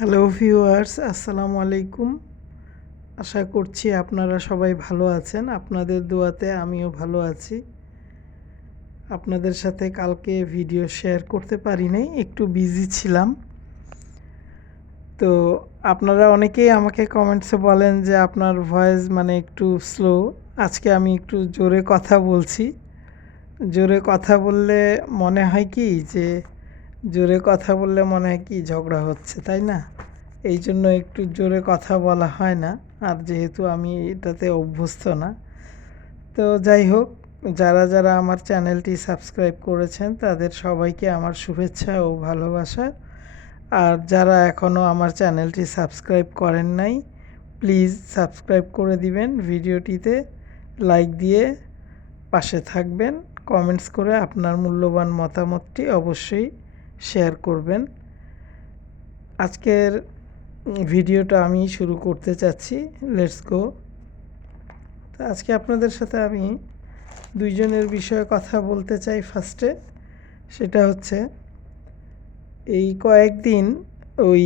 Hello viewers, আসসালামু আলাইকুম। আশা করছি আপনারা সবাই ভালো আছেন। আপনাদের দোয়াতে আমিও ভালো আছি। আপনাদের সাথে কালকে ভিডিও শেয়ার করতে পারি নাই, একটু বিজি ছিলাম। তো আপনারা অনেকেই আমাকে কমেন্টসে বলেন যে আপনার ভয়েস মানে একটু স্লো। আজকে আমি একটু জোরে কথা বলছি। জোরে কথা বললে মনে হয় কি যে জোরে কথা বললে মনে হয় কি ঝগড়া হচ্ছে, তাই না? এই জন্য একটু জোরে কথা বলা হয় না। আর যেহেতু আমি এটাতে অভ্যস্ত না, তো যাই হোক, যারা যারা আমার চ্যানেলটি সাবস্ক্রাইব করেছেন তাদের সবাইকে আমার শুভেচ্ছা ও ভালোবাসা। আর যারা এখনও আমার চ্যানেলটি সাবস্ক্রাইব করেন নাই, প্লিজ সাবস্ক্রাইব করে দিবেন, ভিডিওটিতে লাইক দিয়ে পাশে থাকবেন, কমেন্টস করে আপনার মূল্যবান মতামতটি অবশ্যই শেয়ার করবেন। আজকের ভিডিওটা আমি শুরু করতে চাচ্ছি। Let's go. তো আজকে আপনাদের সাথে আমি দুইজনের বিষয়ে কথা বলতে চাই। ফার্স্টে সেটা হচ্ছে এই কয়েকদিন ওই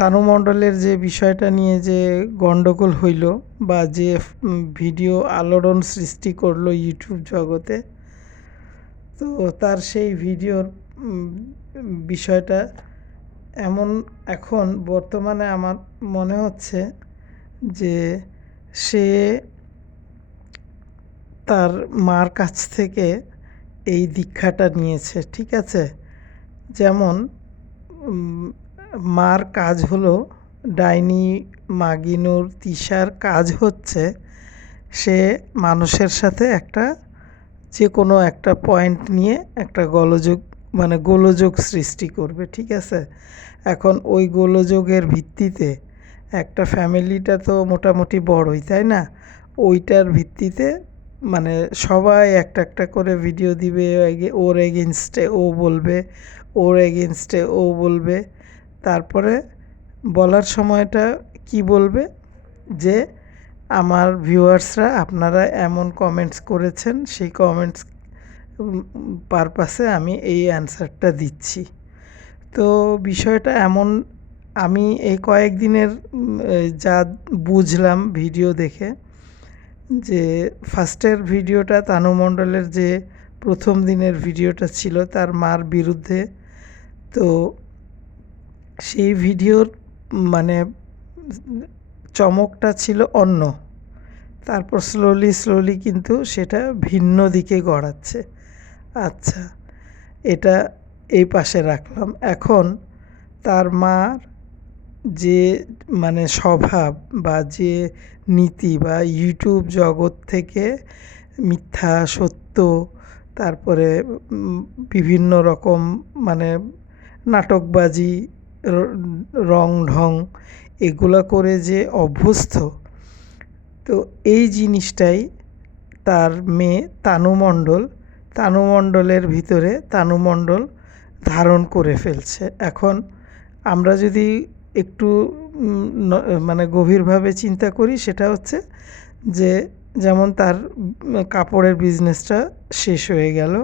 তানু মণ্ডলের যে বিষয়টা নিয়ে যে গণ্ডগোল হইল বা যে ভিডিও আলোড়ন সৃষ্টি করলো ইউটিউব জগতে, তো তার সেই ভিডিওর বিষয়টা এমন এখন বর্তমানে আমার মনে হচ্ছে যে সে তার মার কাছ থেকে এই দীক্ষাটা নিয়েছে, ঠিক আছে? যেমন মার কাজ হলো, ডাইনি মাগিনুর তিশার কাজ হচ্ছে সে মানুষের সাথে একটা যে কোনো একটা পয়েন্ট নিয়ে একটা গোলযোগ সৃষ্টি করবে, ঠিক আছে? এখন ওই গোলযোগের ভিত্তিতে একটা ফ্যামিলিটা তো মোটামুটি বড়ই, তাই না? ওইটার ভিত্তিতে মানে সবাই একটা একটা করে ভিডিও দিবে, ওর এগেনস্টে ও বলবে, ওর এগেনস্টে ও বলবে। তারপরে বলার সময়টা কি বলবে যে আমার ভিউয়ার্সরা আপনারা এমন কমেন্টস করেছেন, সেই কমেন্টস পারপাসে আমি এই অ্যান্সারটা দিচ্ছি। তো বিষয়টা এমন, আমি এই কয়েকদিনের যা বুঝলাম ভিডিও দেখে, যে ফার্স্টের ভিডিওটা তানু মণ্ডলের যে প্রথম দিনের ভিডিওটা ছিল তার মার বিরুদ্ধে, তো সেই ভিডিওর মানে চমকটা ছিল অন্য। তারপর স্লোলি কিন্তু সেটা ভিন্ন দিকে গড়াচ্ছে। আচ্ছা, এটা এই পাশে রাখলাম। এখন তার মার যে মানে স্বভাব বা যে নীতি বা ইউটিউব জগৎ থেকে মিথ্যা সত্য, তারপরে বিভিন্ন রকম মানে নাটকবাজি, রং ঢং এগুলা করে যে অভ্যস্ত, তো এই জিনিসটাই তার মেয়ে তানু মণ্ডলের ভিতরে তানু মণ্ডল ধারণ করে ফেলছে। এখন আমরা যদি একটু মানে গভীরভাবে চিন্তা করি, সেটা হচ্ছে যে যেমন তার কাপড়ের বিজনেসটা শেষ হয়ে গেল।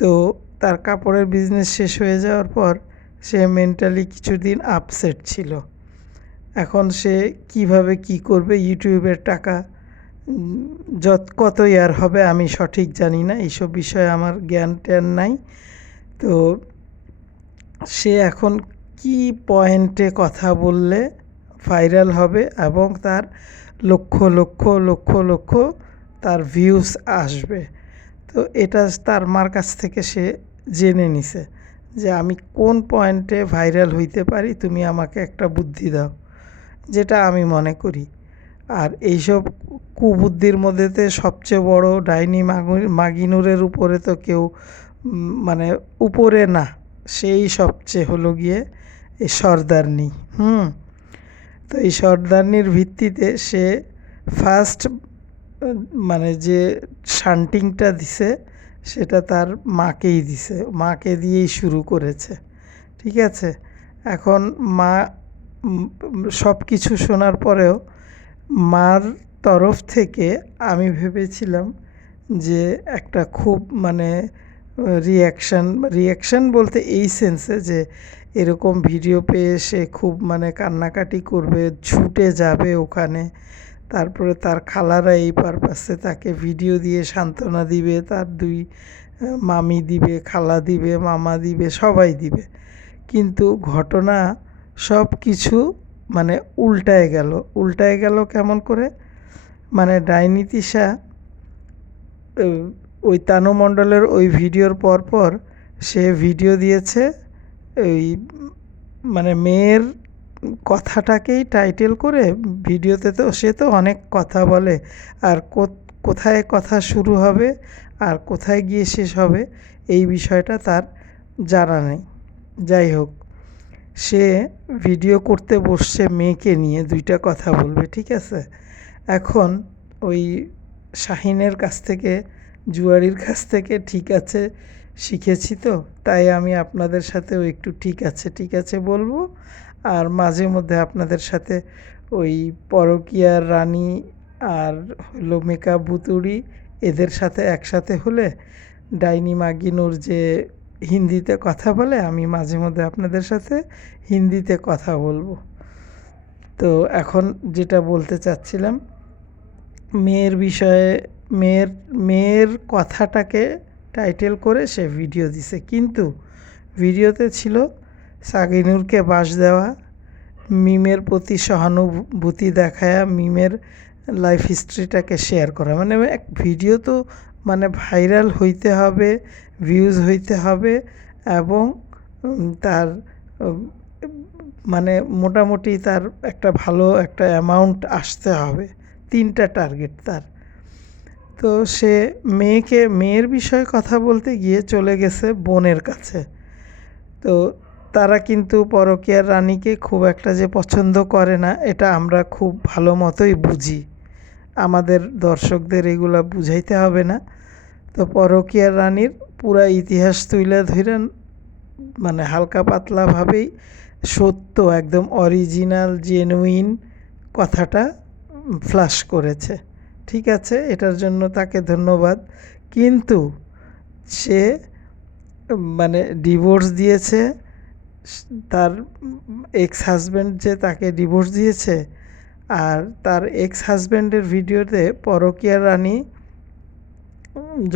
তো তার কাপড়ের বিজনেস শেষ হয়ে যাওয়ার পর সে মেন্টালি কিছুদিন আপসেট ছিল। এখন সে কিভাবে কি করবে, ইউটিউবের টাকা কতই আর হবে আমি সঠিক জানি না, এইসব বিষয়ে আমার জ্ঞান ট্যান নাই। তো সে এখন কি পয়েন্টে কথা বললে ভাইরাল হবে এবং তার লক্ষ তার ভিউজ আসবে, তো এটা তার মার কাছ থেকে সে জেনে নিছে যে আমি কোন পয়েন্টে ভাইরাল হইতে পারি, তুমি আমাকে একটা বুদ্ধি দাও, যেটা আমি মনে করি। আর এইসব কুবুদ্ধির মধ্যেতে সবচেয়ে বড় ডাইনি মাগিনুরের উপরে তো কেউ মানে উপরে না, সেই সবচেয়ে হলো গিয়ে এই সর্দারনি। তো এই সর্দারনির ভিত্তিতে সে ফার্স্ট মানে যে শান্টিংটা দিছে সেটা তার মাকেই দিছে, মাকে দিয়েই শুরু করেছে, ঠিক আছে? এখন মা সব কিছু শোনার পরেও মার তরফ থেকে আমি ভেবেছিলাম যে একটা খুব মানে রিয়াকশান বলতে এই সেন্সে যে এরকম ভিডিও পেয়ে সে খুব মানে কান্নাকাটি করবে, ছুটে যাবে ওখানে। তারপরে তার খালারা এই পারপাসে তাকে ভিডিও দিয়ে সান্ত্বনা দিবে, তার দুই মামি দিবে, খালা দিবে, মামা দিবে, সবাই দিবে। কিন্তু ঘটনা সব কিছু মানে উল্টায় গেল কেমন করে? মানে ডাইনি তিশা ওই তানু মণ্ডলের ওই ভিডিওর পর সে ভিডিও দিয়েছে ওই মানে মেয়ের কথাটাকেই টাইটেল করে। ভিডিওতে তো সে তো অনেক কথা বলে, আর কোথায় কথা শুরু হবে আর কোথায় গিয়ে শেষ হবে এই বিষয়টা তার জানা নেই। যাই হোক, সে ভিডিও করতে বসছে মেয়েকে নিয়ে, দুইটা কথা বলবে, ঠিক আছে। এখন ওই শাহিনের কাছ থেকে, জুয়ারির কাছ থেকে ঠিক আছে শিখেছি, তো তাই আমি আপনাদের সাথেও একটু ঠিক আছে বলবো। আর মাঝে মধ্যে আপনাদের সাথে ওই পরকীয়ার রানী আর হলো মেকআপ ভুতুড়ি এদের সাথে একসাথে হলে ডাইনি মাগিনুর যে হিন্দিতে কথা বলে, আমি মাঝে মধ্যে আপনাদের সাথে হিন্দিতে কথা বলবো। তো এখন যেটা বলতে চাচ্ছিলাম, মেয়ের বিষয়ে, মেয়ের কথাটাকে টাইটেল করে সে ভিডিও দিছে, কিন্তু ভিডিওতে ছিল সাগিনুরকে বাস দেওয়া, মিমের প্রতি সহানুভূতি দেখায়া মিমের লাইফ হিস্ট্রিটাকে শেয়ার করা। মানে এক ভিডিও তো মানে ভাইরাল হইতে হবে, ভিউজ হইতে হবে, এবং তার মানে মোটামুটি তার একটা ভালো একটা অ্যামাউন্ট আসতে হবে, তিনটা টার্গেট তার। তো সে মেয়ের বিষয়ে কথা বলতে গিয়ে চলে গেছে বোনের কাছে। তো তারা কিন্তু পরকীয়ার রানীকে খুব একটা যে পছন্দ করে না, এটা আমরা খুব ভালো মতোই বুঝি, আমাদের দর্শকদের এগুলা বুঝাইতে হবে না। তো পরকীয়ার রানীর পুরা ইতিহাস তুইলা ধইরেন মানে হালকা পাতলাভাবেই সত্য, একদম অরিজিনাল জেনুইন কথাটা ফ্ল্যাশ করেছে, ঠিক আছে, এটার জন্য তাকে ধন্যবাদ। কিন্তু সে মানে ডিভোর্স দিয়েছে, তার এক্স হাজব্যান্ড যে তাকে ডিভোর্স দিয়েছে, আর তার এক্স হাজব্যান্ডের ভিডিওতে পরকীয়া রানী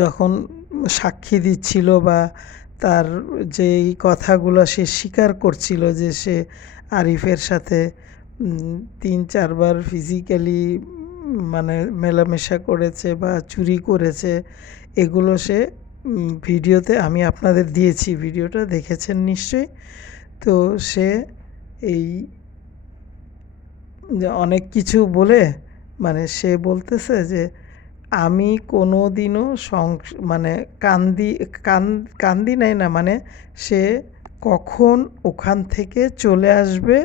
যখন সাক্ষী দিচ্ছিল বা তার যেই কথাগুলো সে স্বীকার করছিল যে সে আরিফের সাথে 3-4 বার ফিজিক্যালি মানে মেলামেশা করেছে বা চুরি করেছে, এগুলো সে ভিডিওতে আমি আপনাদের দিয়েছি, ভিডিওটা দেখেছেন নিশ্চয়ই। তো সে এই যে অনেক কিছু বলে মানে সে বলতেছে যে আমি কোনো দিনও মানে কান্দি নাই না, মানে সে কখন ওখান থেকে চলে আসবে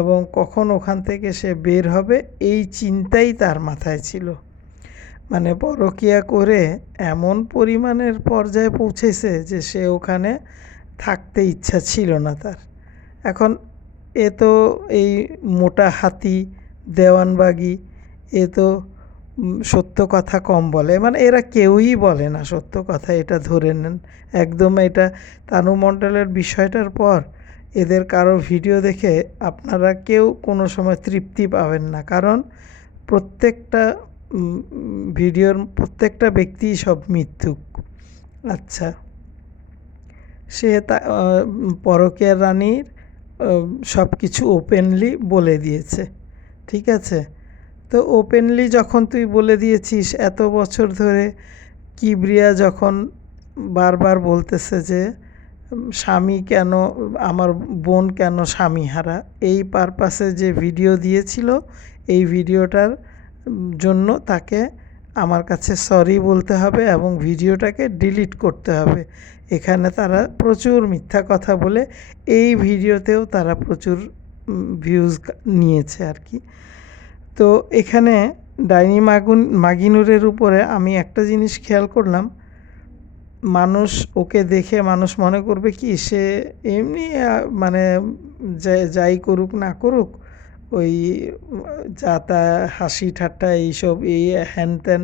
এবং কখন ওখান থেকে সে বের হবে এই চিন্তাই তার মাথায় ছিল। মানে পরকীয়া করে এমন পরিমাণের পর্যায়ে পৌঁছেছে যে সে ওখানে থাকতে ইচ্ছা ছিল না তার। এখন এ তো এই মোটা হাতি দেওয়ানবাগি, এ তো সত্য কথা কম বলে, মানে এরা কেউই বলে না সত্য কথা, এটা ধরে নেন একদম। এটা তানু মণ্ডলের বিষয়টার পর এদের কারো ভিডিও দেখে আপনারা কেউ কোনো সময় তৃপ্তি পাবেন না, কারণ প্রত্যেকটা ভিডিওর প্রত্যেকটা ব্যক্তিই সব মিথ্যুক। আচ্ছা, সে পরকীয়ার রানীর সব কিছু ওপেনলি বলে দিয়েছে, ঠিক আছে। তো ওপেনলি যখন তুই বলে দিয়েছিস, এত বছর ধরে কিবরিয়া যখন বারবার বলতেছে যে স্বামী কেন, আমার বোন কেন স্বামী হারা, এই পারপাসে যে ভিডিও দিয়েছিল, এই ভিডিওটার জন্য তাকে আমার কাছে সরি বলতে হবে এবং ভিডিওটাকে ডিলিট করতে হবে। এখানে তারা প্রচুর মিথ্যা কথা বলে, এই ভিডিওতেও তারা প্রচুর ভিউজ নিয়েছে আর কি। তো এখানে ডাইনি মাগিনুরের উপরে আমি একটা জিনিস খেয়াল করলাম, মানুষ ওকে দেখে মানুষ মনে করবে কি সে এমনি মানে যাই করুক না করুক, ওই যা তা হাসি ঠাট্টা এইসব এই হ্যান ত্যান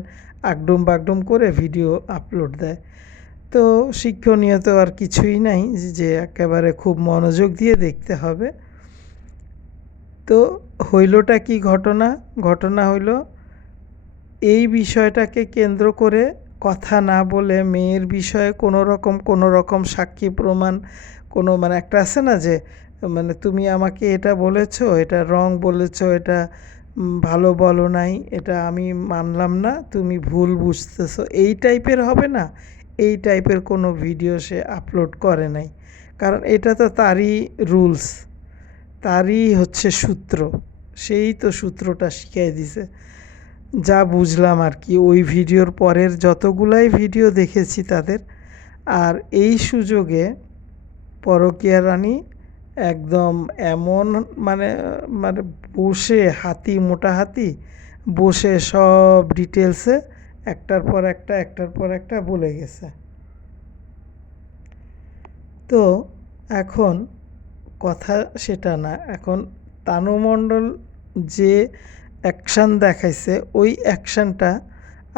আগডুম বাগডুম করে ভিডিও আপলোড দেয়। তো শিক্ষণীয় তো আর কিছুই নাই যে একেবারে খুব মনোযোগ দিয়ে দেখতে হবে। তো হইলটা কি ঘটনা? ঘটনা হইল এই বিষয়টাকে কেন্দ্র করে কথা না বলে মেয়ের বিষয়ে কোনো রকম সাক্ষী প্রমাণ মানে একটা আছে না যে মানে তুমি আমাকে এটা বলেছো, এটা রং বলেছো, এটা ভালো বলো নাই, এটা আমি মানলাম না, তুমি ভুল বুঝতেছো, এই টাইপের হবে না? এই টাইপের কোনো ভিডিও সে আপলোড করে নাই, কারণ এটা তো তারই রুলস, তারই হচ্ছে সূত্র, সেই তো সূত্রটা শিখিয়ে দিছে। যা বুঝলাম আর কি ওই ভিডিওর পরের যতগুলাই ভিডিও দেখেছি তাদের। আর এই সুযোগে পরকীয়া রানী একদম এমন মানে মানে বসে হাতি, মোটা হাতি, বসে সব ডিটেলসে একটার পর একটা বলে গেছে। তো এখন কথা সেটা না, এখন তানু মণ্ডল যে অ্যাকশান দেখাইছে ওই অ্যাকশানটা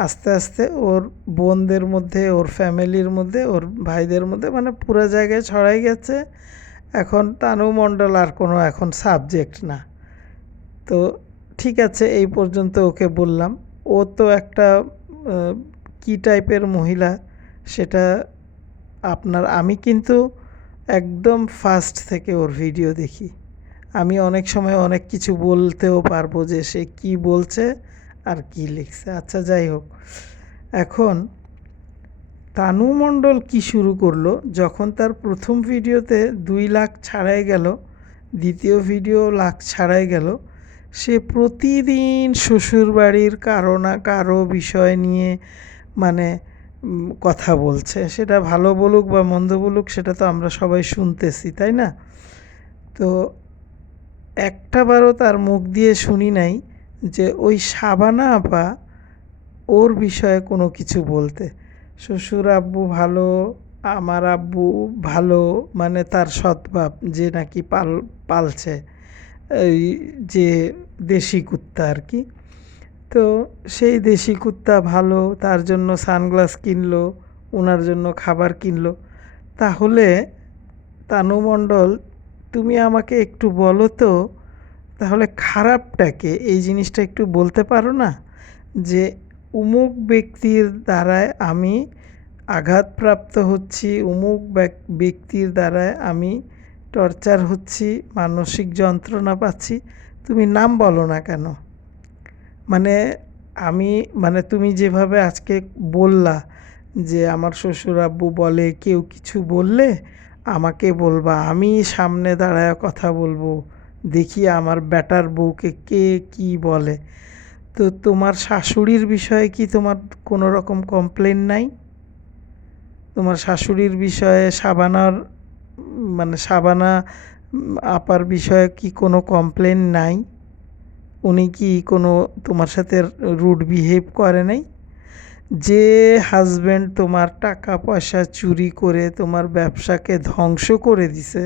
আস্তে আস্তে ওর বোনদের মধ্যে, ওর ফ্যামিলির মধ্যে, ওর ভাইদের মধ্যে মানে পুরো জায়গায় ছড়াই গেছে। এখন তানু মণ্ডল আর কোনো এখন সাবজেক্ট না। তো ঠিক আছে, এই পর্যন্ত ওকে বললাম। ও তো একটা কী টাইপের মহিলা সেটা আমি কিন্তু একদম ফার্স্ট থেকে ওর ভিডিও দেখি। আমি অনেক সময় অনেক কিছু বলতেও পারবো যে সে কি বলছে আর কি লিখছে। আচ্ছা যাই হোক, এখন তানু মণ্ডল কী শুরু করলো, যখন তার প্রথম ভিডিওতে 2 লাখ ছাড়াই গেল, দ্বিতীয় ভিডিও লাখ ছাড়াই গেল, সে প্রতিদিন শ্বশুরবাড়ির কারো না কারো বিষয় নিয়ে মানে কথা বলছে। সেটা ভালো বলুক বা মন্দ বলুক সেটা তো আমরা সবাই শুনতেছি, তাই না? তো একটাবারও তার মুখ দিয়ে শুনি নাই যে ওই শাবানা আপা ওর বিষয়ে কোনো কিছু বলতে। শ্বশুর আব্বু ভালো, আমার আব্বু ভালো, মানে তার সৎবাপ যে নাকি পালছে, এই যে দেশি কুত্তা আর কি। তো সেই দেশি কুত্তা ভালো, তার জন্য সানগ্লাস কিনলো, ওনার জন্য খাবার কিনলো। তাহলে তানু মণ্ডল, তুমি আমাকে একটু বলো তো তাহলে খারাপটাকে, এই জিনিসটা একটু বলতে পারো না যে অমুক ব্যক্তির দ্বারায় আমি আঘাতপ্রাপ্ত হচ্ছি, অমুক ব্যক্তির দ্বারায় আমি টর্চার হচ্ছি, মানসিক যন্ত্রণা পাচ্ছি, তুমি নাম বলো না কেন? মানে আমি মানে তুমি যেভাবে আজকে বললা যে আমার শ্বশুর আব্বু বলে কেউ কিছু বললে আমাকে বলবা, আমি সামনে দাঁড়ায় কথা বলবো, দেখি আমার বেটার বউকে কে কি বলে। তো তোমার শাশুড়ির বিষয়ে কি তোমার কোনো রকম কমপ্লেন নাই? তোমার শাশুড়ির বিষয়ে শাবানা আপার বিষয়ে কি কোনো কমপ্লেন নাই? উনি কি কোনো তোমার সাথে রুড বিহেভ করে নাই? যে হাজব্যান্ড তোমার টাকা পয়সা চুরি করে তোমার ব্যবসাকে ধ্বংস করে দিছে,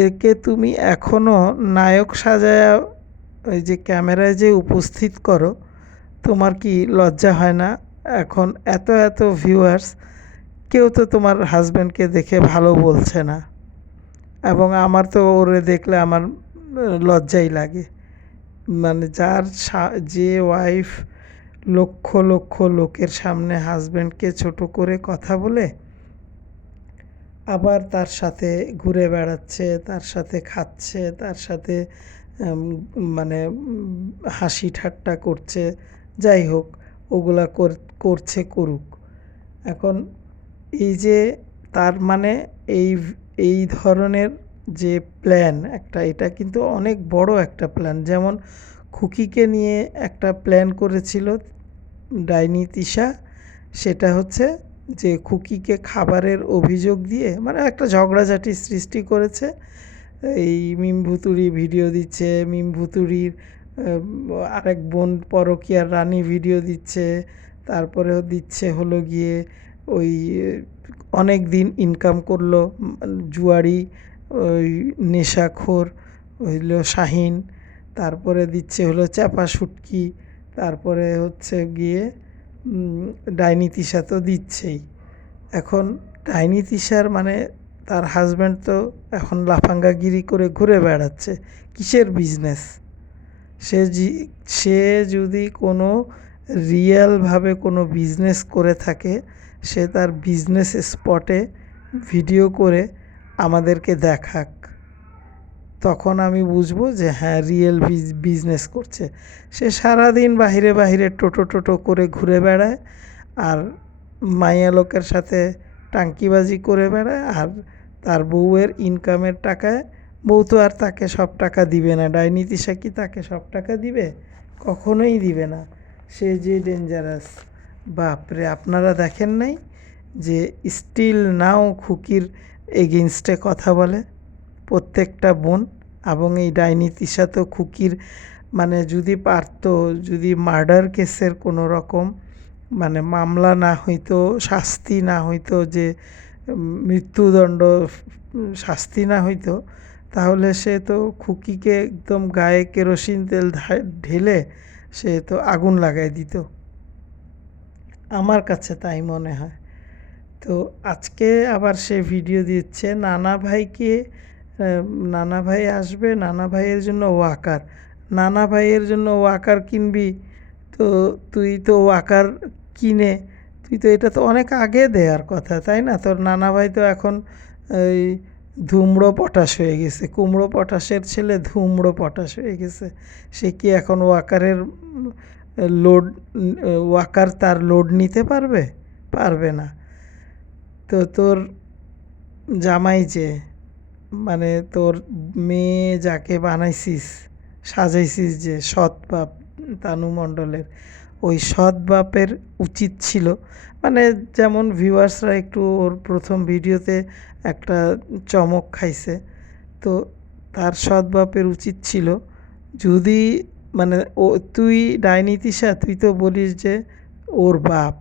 একে তুমি এখনও নায়ক সাজায়া ওই যে ক্যামেরায় যে উপস্থিত করো, তোমার কি লজ্জা হয় না? এখন এত এত ভিউয়ার্স, কেউ তো তোমার হাজব্যান্ডকে দেখে ভালো বলছে না, এবং আমার তো ওরে দেখলে আমার লজ্জাই লাগে। মানে যে ওয়াইফ লক্ষ লক্ষ লোকের সামনে হাজব্যান্ডকে ছোট করে কথা বলে, আবার তার সাথে ঘুরে বেড়াচ্ছে, তার সাথে খাচ্ছে, তার সাথে মানে হাসি ঠাট্টা করছে, যাই হোক ওগুলা করছে করুক। এখন এই যে তার মানে এই এই ধরনের যে প্ল্যান একটা, এটা কিন্তু অনেক বড় একটা প্ল্যান। যেমন খুকিকে নিয়ে একটা প্ল্যান করেছিল ডাইনি তিশা, সেটা হচ্ছে যে খুকিকে খাবারের অভিযোগ দিয়ে মানে একটা ঝগড়াঝাটি সৃষ্টি করেছে। এই মিম ভুতুড়ি ভিডিও দিচ্ছে, মিম ভুতুড়ির আরেক বোন পরকীয়ার রানী ভিডিও দিচ্ছে, তারপরেও দিচ্ছে হলো গিয়ে ওই অনেক দিন ইনকাম করলো জুয়ারি, ওই নেশাখোর হইল শাহিন, তারপরে দিচ্ছে হলো চাপা শুটকি, তারপরে হচ্ছে গিয়ে ডাইনি তিশা তো দিচ্ছেই। এখন ডাইনি তিশার মানে তার হাজব্যান্ড তো এখন লাফাঙ্গাগিরি করে ঘুরে বেড়াচ্ছে, কিসের বিজনেস? সে যদি কোনো রিয়েলভাবে কোনো বিজনেস করে থাকে, সে তার বিজনেস স্পটে ভিডিও করে আমাদেরকে দেখাক, তখন আমি বুঝবো যে হ্যাঁ রিয়েল বিজনেস করছে। সে সারাদিন বাহিরে বাহিরে টোটো করে ঘুরে বেড়ায়, আর মাইয়া লোকের সাথে টাঙ্কিবাজি করে বেড়ায়, আর তার বউয়ের ইনকামের টাকায় বউ তো আর তাকে সব টাকা দিবে না। ডাইনি তিশা কি তাকে সব টাকা দিবে? কখনোই দিবে না। সে যে ডেঞ্জারাস, বাপরে! আপনারা দেখেন নাই যে স্টিল নাও খুকির এগেনস্টে কথা বলে প্রত্যেকটা বোন? এবং এই ডাইনি তিশা তো খুকির মানে যদি পারতো, যদি মার্ডার কেসের কোনো রকম মানে মামলা না হইতো, শাস্তি না হইতো, যে মৃত্যুদণ্ড শাস্তি না হইতো, তাহলে সে তো খুকিকে একদম গায়ে কেরোসিন তেল ঢেলে সে তো আগুন লাগাই দিত, আমার কাছে তাই মনে হয়। তো আজকে আবার সে ভিডিও দিচ্ছে নানা ভাইকে, নানা ভাই আসবে, নানা ভাইয়ের জন্য ওয়াকার। নানা ভাইয়ের জন্য ওয়াকার কিনবি? তো তুই তো ওয়াকার কিনে, তুই তো এটা তো অনেক আগে দেওয়ার কথা, তাই না? তোর নানা ভাই তো এখন এই ধুমড়ো পটাশ হয়ে গেছে, কুমড়ো পটাশের ছেলে ধুমড়ো পটাশ হয়ে গেছে। সে কি এখন ওয়াকারের লোড, ওয়াকার তার লোড নিতে পারবে? পারবে না। তো তোর জামাই যে মানে তোর মেয়ে যাকে বানাইছিস, সাজাইছিস, যে সৎ বাপ তানু মণ্ডলের, ওই সৎ বাপের উচিত ছিল মানে যেমন ভিউয়ার্সরা একটু ওর প্রথম ভিডিওতে একটা চমক খাইছে, তো তার সৎ বাপের উচিত ছিল যদি মানে ও, তুই ডাইনি তিশা, তুই তো বলিস যে ওর বাপ,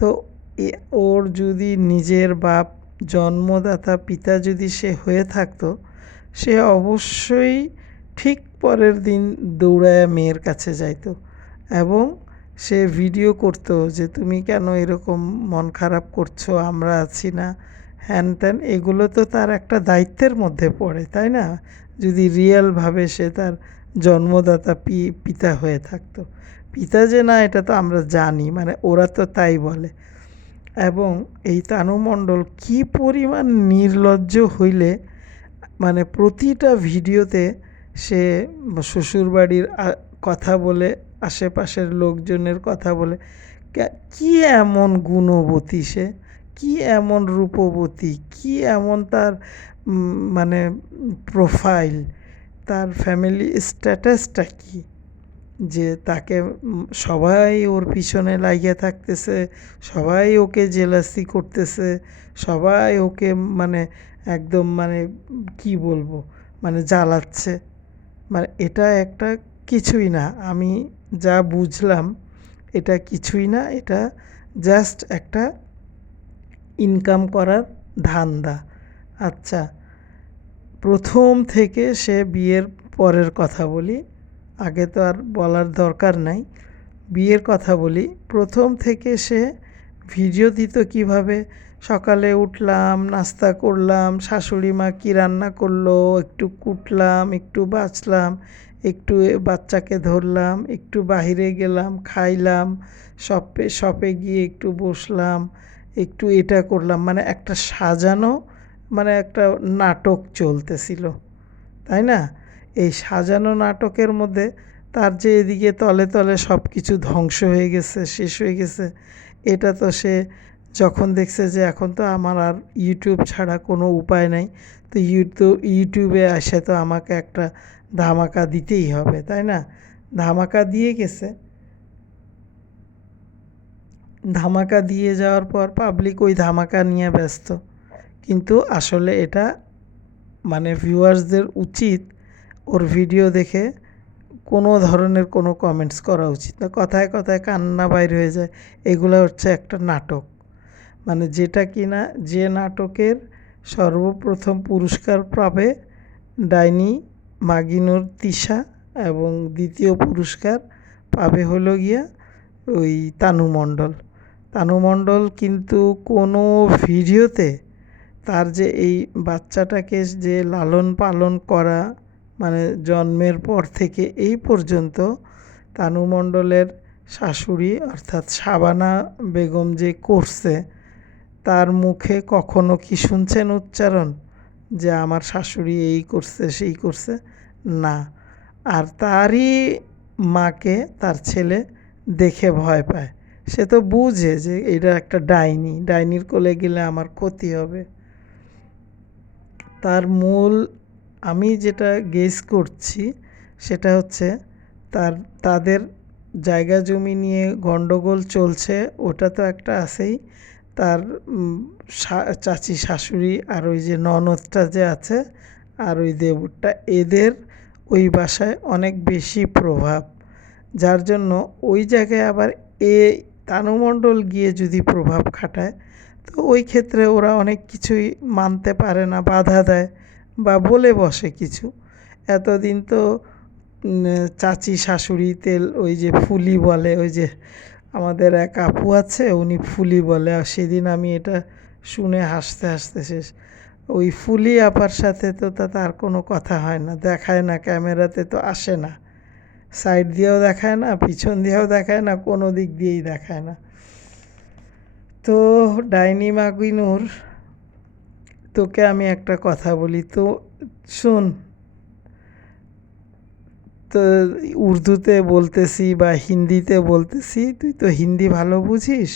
তো ওর যদি নিজের বাপ, জন্মদাতা পিতা যদি সে হয়ে থাকতো, সে অবশ্যই ঠিক পরের দিন দৌড়ায় মেয়ের কাছে যাইতো এবং সে ভিডিও করতো যে তুমি কেন এরকম মন খারাপ করছো, আমরা আছি না, হ্যান ত্যান। এগুলো তো তার একটা দায়িত্বের মধ্যে পড়ে, তাই না? যদি রিয়েলভাবে সে তার জন্মদাতা পিতা হয়ে থাকতো। পিতা যে না এটা তো আমরা জানি, মানে ওরা তো তাই বলে। এবং এই তানু মণ্ডল কী পরিমাণ নির্লজ্জ হইলে মানে প্রতিটা ভিডিওতে সে শ্বশুরবাড়ির কথা বলে, আশেপাশের লোকজনের কথা বলে। কী এমন গুণবতী সে, কী এমন রূপবতী, কী এমন তার মানে প্রোফাইল, তার ফ্যামিলি স্ট্যাটাসটা কী, যে তাকে সবাই ওর পিছনে লাগিয়ে থাকতেছে, সবাই ওকে জেলাসি করতেছে, সবাই ওকে মানে একদম মানে কি বলবো মানে জ্বালাচ্ছে। মানে এটা একটা কিছুই না, আমি যা বুঝলাম এটা কিছুই না, এটা জাস্ট একটা ইনকাম করার ধান্দা। আচ্ছা, প্রথম থেকে সে বিয়ের পরের কথা বলি, আগে তো আর বলার দরকার নাই, বিয়ের কথা বলি। প্রথম থেকে সে ভিডিও দিত কীভাবে সকালে উঠলাম, নাস্তা করলাম, শাশুড়ি মা কী রান্না করলো, একটু কুটলাম, একটু বাছলাম, একটু বাচ্চাকে ধরলাম, একটু বাহিরে গেলাম, খাইলাম, শপে গিয়ে একটু বসলাম, একটু এটা করলাম, মানে একটা সাজানো মানে একটা নাটক চলতেছিল, তাই না? এই সাজানো নাটকের মধ্যে তার যে এদিকে তলে তলে সব কিছু ধ্বংস হয়ে গেছে, শেষ হয়ে গেছে, এটা তো সে যখন দেখছে যে এখন তো আমার আর ইউটিউব ছাড়া কোনো উপায় নাই, তো ইউটিউবে আসে তো আমাকে একটা ধামাকা দিতেই হবে, তাই না? ধামাকা দিয়ে গেছে। ধামাকা দিয়ে যাওয়ার পর পাবলিক ওই ধামাকা নিয়ে ব্যস্ত, কিন্তু আসলে এটা মানে ভিউয়ার্সদের উচিত ওর ভিডিও দেখে কোনো ধরনের কোনো কমেন্টস করা উচিত না। কথায় কথায় কান্না বাইর হয়ে যায়, এগুলো হচ্ছে একটা নাটক। মানে যেটা কি না, যে নাটকের সর্বপ্রথম পুরস্কার পাবে ডাইনি মাগিনুর তিশা এবং দ্বিতীয় পুরস্কার পাবে হলো গিয়া ওই তানু মণ্ডল। তানু মণ্ডল কিন্তু কোনো ভিডিওতে তার যে এই বাচ্চাটাকে যে লালন পালন করা, মানে জন্মের পর থেকে এই পর্যন্ত তানু মণ্ডলের শাশুড়ি অর্থাৎ শাবানা বেগম যে করছে, তার মুখে কখনো কি শুনছেন উচ্চারণ যে আমার শাশুড়ি এই করছে সেই করছে? না। আর তারই মাকে তার ছেলে দেখে ভয় পায়। সে তো বুঝে যে এটা একটা ডাইনি, ডাইনির কোলে গেলে আমার ক্ষতি হবে। তার মূল, আমি যেটা গেস করছি সেটা হচ্ছে তাদের জায়গা জমি নিয়ে গণ্ডগোল চলছে, ওটা তো একটা আছেই। তার চাচি শাশুড়ি আর ওই যে ননদটা যে আছে আর ওই দেবরটা, এদের ওই বাসায় অনেক বেশি প্রভাব, যার জন্য ওই জায়গায় আবার তানু মণ্ডল গিয়ে যদি প্রভাব খাটায়, তো ওই ক্ষেত্রে ওরা অনেক কিছুই মানতে পারে না, বাধা দেয় বা বলে বসে কিছু। এতদিন তো চাচি শাশুড়ি তেল ওই যে ফুলি বলে, ওই যে আমাদের এক আপু আছে উনি ফুলি বলে, আর সেদিন আমি এটা শুনে হাসতে হাসতে শেষ। ওই ফুলি আপার সাথে তো তার কোনো কথা হয় না, দেখায় না, ক্যামেরাতে তো আসে না, সাইড দিয়েও দেখায় না, পিছন দিয়েও দেখায় না, কোনো দিক দিয়েই দেখায় না। তো ডাইনি মাগুইনুর, তোকে আমি একটা কথা বলি তো, শোন। তো উর্দুতে বলতেছি বা হিন্দিতে বলতেছি, তুই তো হিন্দি ভালো बुझिस।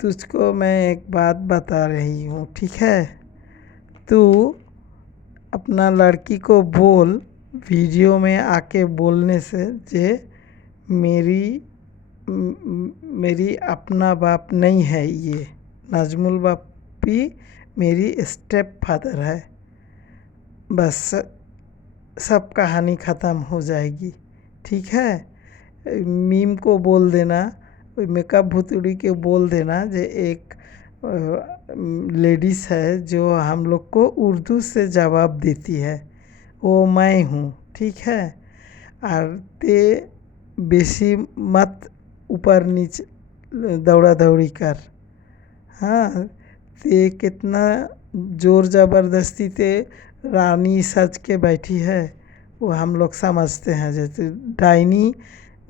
तुझको मैं एक बात बता रही हूँ, ठीक है? तू अपना लड़की को बोल वीडियो में आके बोलने से जे मेरी अपना बाप नहीं है, ये नाजमुल बापी मेरी स्टेप फादर है। बस सब कहानी ख़त्म हो जाएगी, ठीक है? मीम को बोल देना, मेकअप भुतुड़ी के बोल देना जे एक लेडीज़ है जो हम लोग को उर्दू से जवाब देती है, वो मैं हूँ, ठीक है? और ते बेसी मत ऊपर नीचे दौड़ा दौड़ी कर। हाँ, ते कितना जोर ज़बरदस्ती ते रानी सज के बैठी है, वो हम लोग समझते हैं। जैसे डाइनी,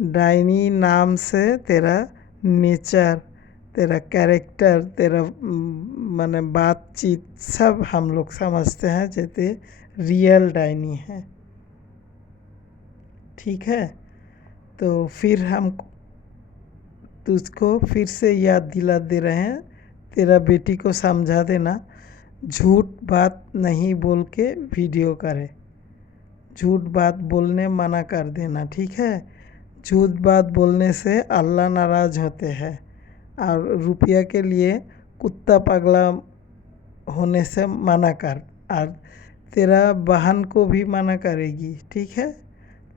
डाइनी नाम से तेरा नेचर, तेरा कैरेक्टर, तेरा माने बातचीत सब हम लोग समझते हैं जैसे रियल डाइनी है, ठीक है? तो फिर हम तुझको फिर से याद दिला दे रहे हैं, तेरा बेटी को समझा देना, झूठ बात नहीं बोल के वीडियो करे, झूठ बात बोलने मना कर देना, ठीक है? झूठ बात बोलने से अल्लाह नाराज़ होते हैं, और रुपया के लिए कुत्ता पगला होने से मना कर, और तेरा बहन को भी मना करेगी, ठीक है?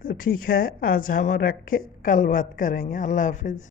तो ठीक है, आज हम रख के कल बात करेंगे। अल्लाह हाफिज़।